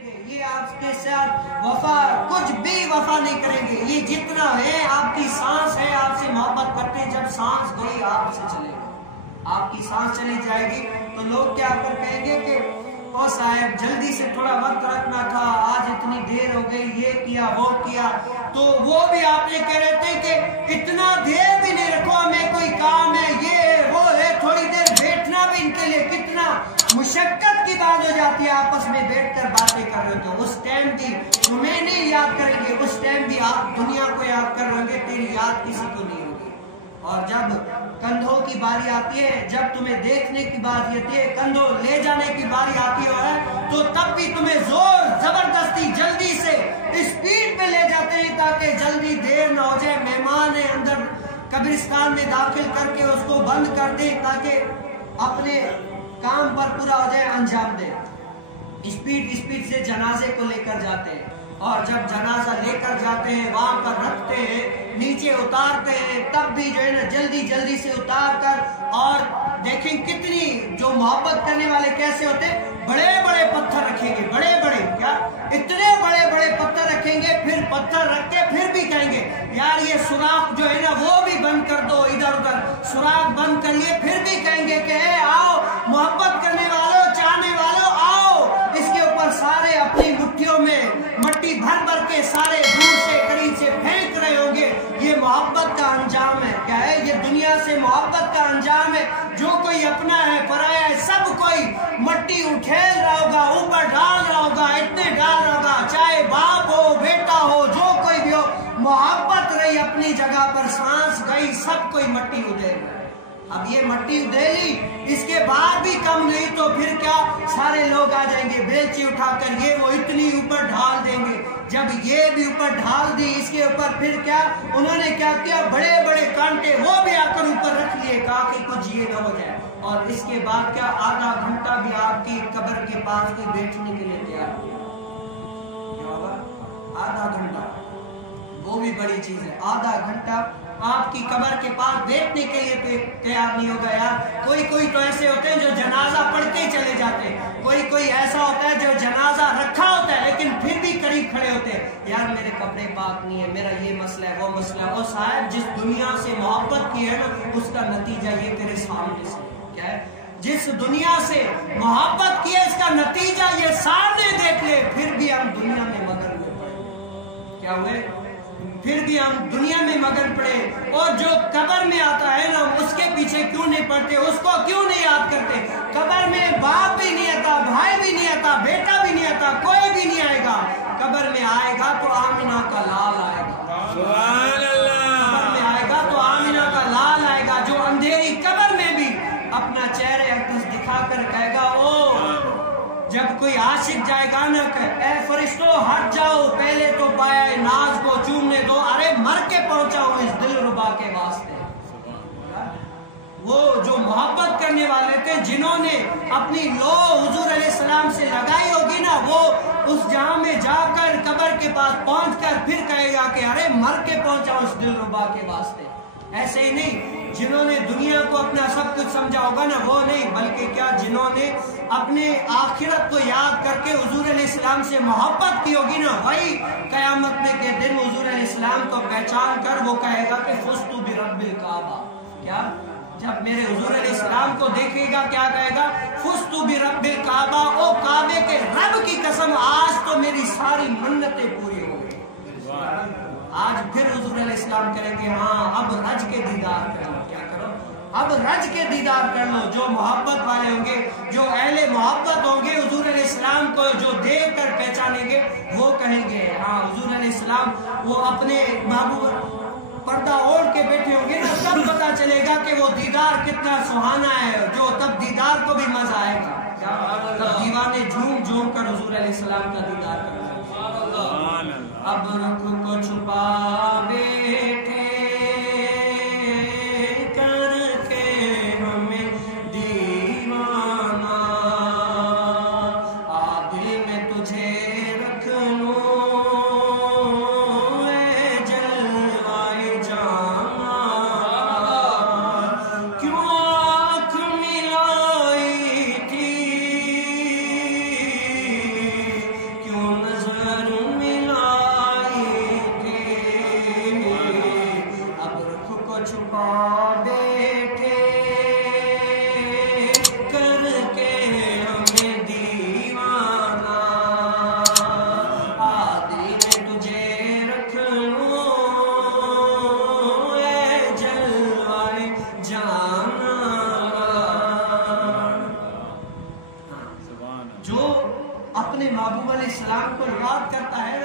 करेंगे, ये आपके साथ वफा कुछ भी वफा नहीं करेंगे। ये जितना है आपकी सांस है, आपसे मोहब्बत करते हैं, जब सांस गई आपसे चलेगा, आपकी सांस चली जाएगी तो लोग क्या कर कहेंगे कि ओ साहब जल्दी से थोड़ा वक्त रखना था, आज इतनी देर हो गई, ये किया वो किया। तो वो भी आपने कह रहे थे कि इतना देर भी नहीं रखो, हमें कोई काम है, ये वो है, थोड़ी देर बैठना भी इनके लिए कितना मुशक्कत की बात हो जाती है। आपस में बैठकर बातें कर रहे हो तो उस टाइम भी तुम्हें नहीं याद करेंगे, उस टाइम भी आप दुनिया को याद कर रहे, तेरी याद किसी को नहीं होगी। और जब कंधों की बारी आती है, जब तुम्हें देखने की बारी आती है, कंधों ले जाने की बारी आती है, तो तब भी तुम्हें जोर जबरदस्ती जल्दी से स्पीड पे ले जाते हैं ताकि जल्दी देर ना हो जाए। मेहमान है अंदर कब्रिस्तान में दाखिल करके उसको बंद कर दे ताकि अपने काम पर पूरा हो जाए, अंजाम दे। स्पीड से जनाजे को लेकर जाते हैं और जब जनाजा लेकर जाते हैं वहां पर रखते हैं, नीचे उतारते हैं, तब भी जो है ना जल्दी से उतार कर, और देखें कितनी जो मोहब्बत करने वाले कैसे होते हैं, बड़े बड़े पत्थर रखेंगे, बड़े बड़े क्या इतने बड़े बड़े पत्थर रखेंगे, फिर पत्थर रख के फिर भी कहेंगे यार ये सुराख जो है ना वो भी बंद कर दो, इधर उधर सुराख बंद कर लिए, फिर भी कहेंगे कि आओ मोहब्बत करने वालों, चाहने वालों आओ। इसके ऊपर सारे अपनी मुट्ठियों में मट्टी भर भर के सारे दूर से करीब से फेंक रहे होंगे। ये मोहब्बत का अंजाम है, क्या है ये दुनिया से मोहब्बत का अंजाम है। जो कोई अपना है पराया है, सब कोई मट्टी उठेल रहा होगा, ऊपर डाल रहा होगा, इतने डाल रहा होगा, चाहे बाप हो बेटा हो जो कोई भी हो, मोहब्बत रही अपनी जगह पर, सांस गई, सब कोई मट्टी उधेल। अब ये मट्टी उधेली, इसके बाद भी कम नहीं तो फिर क्या, सारे लोग आ जाएंगे बेलची उठाकर, ये वो इतनी ऊपर ढाल देंगे। जब ये भी ऊपर ढाल दी, इसके ऊपर फिर क्या उन्होंने क्या किया, बड़े बड़े कांटे वो भी आकर ऊपर रख लिए, कहा कि कुछ ये ना हो जाए। और इसके बाद क्या, आधा घंटा भी आपकी कब्र के पास कोई बैठने के लिए तैयार क्या होगा, आधा घंटा, वो भी बड़ी चीज है। आधा घंटा आपकी कब्र के पास बैठने के लिए तैयार नहीं होगा यार। कोई तो ऐसे होते हैं जो जनाजा पढ़ के ही चले जाते हैं, कोई ऐसा होता है जो जनाजा रखा होता है लेकिन फिर भी करीब खड़े होते हैं, यार मेरे कपड़े पाक नहीं है, मेरा ये मसला है वो मसला है। और साहब जिस दुनिया से मोहब्बत की है ना, उसका नतीजा ये तेरे सामने से क्या है, जिस दुनिया से मोहब्बत की है इसका नतीजा ये सामने देख ले। फिर भी हम दुनिया में मगन में पड़े, क्या हुए, फिर भी हम दुनिया में मगन पड़े। और जो कब्र में आता है ना, उसके पीछे क्यों नहीं पड़ते, उसको क्यों नहीं याद करते। कब्र में बाप भी नहीं आता, भाई भी नहीं आता, बेटा भी नहीं आता, कोई भी नहीं आएगा। कब्र में आएगा तो आमिना का लाल आएगा, सुभान अल्लाह। कब्र में आएगा तो आमिना का लाल आएगा, जो अंधेरी कब्र में भी अपना चेहरे अकस दिखाकर कहेगा, ओ जब कोई आशिक जाएगा ना, ए फरिश्तों हट जाओ, पहले तो पाया नाज को चूमने दो, अरे मर के पहुंचा हूं इस दिलरुबा के वास्ते। वो जो मोहब्बत करने वाले थे, जिन्होंने अपनी लो हुजूर अलैहिस्सलाम से लगाई होगी ना, वो उस जहां में जाकर कब्र के पास पहुंचकर फिर कहेगा कि अरे मर के पहुंचा हूं इस दिलरुबा के वास्ते। ऐसे ही नहीं जिन्होंने दुनिया को अपना सब कुछ समझा होगा ना, वो नहीं, बल्कि क्या जिन्होंने अपने आखिरत को याद करके हुजूर अलैहिस्सलाम से मोहब्बत की होगी ना, वही कयामत में के दिन हुजूर अलैहिस्सलाम को पहचान कर वो कहेगा कि फुस्तु बिरब्बिल काबा। क्या, जब मेरे हुजूर अलैहिस्सलाम को देखेगा क्या कहेगा, फुस्तु बिरब्बिल काबा, ओ काबे के रब की कसम आज तो मेरी सारी मन्नतें पूरी हो गई। आज फिर हुजूर अलैहिस्सलाम करेंगे, हाँ अब रज के दीदार कर लो, क्या करो, अब रज के दीदार कर लो। जो मोहब्बत वाले होंगे, जो अहले मोहब्बत होंगे, हुजूर अलैहिस्सलाम को जो देख कर पहचानेंगे, वो कहेंगे हाँ हुजूर अलैहिस्सलाम, वो अपने महबूब पर्दा ओढ़ के बैठे होंगे ना, तब पता चलेगा कि वो दीदार कितना सुहाना है, जो तब दीदार को भी मजा आएगा। तब दीवाने झूम झूम कर हुजूर अलैहिस्सलाम का दीदार करेंगे। अब रुख को छुपा बैठे करके हमें दीवाना, आ दिल में तुझे रख लूं ए जलवाए जाना, क्यों आँख मिलाई थी, क्यों بیٹھے کر کے ہمیں دیوانہ آدھی میں تجھے رکھ لوں اے جلوائے جانا جو اپنے محبوب علیہ السلام کو یاد کرتا ہے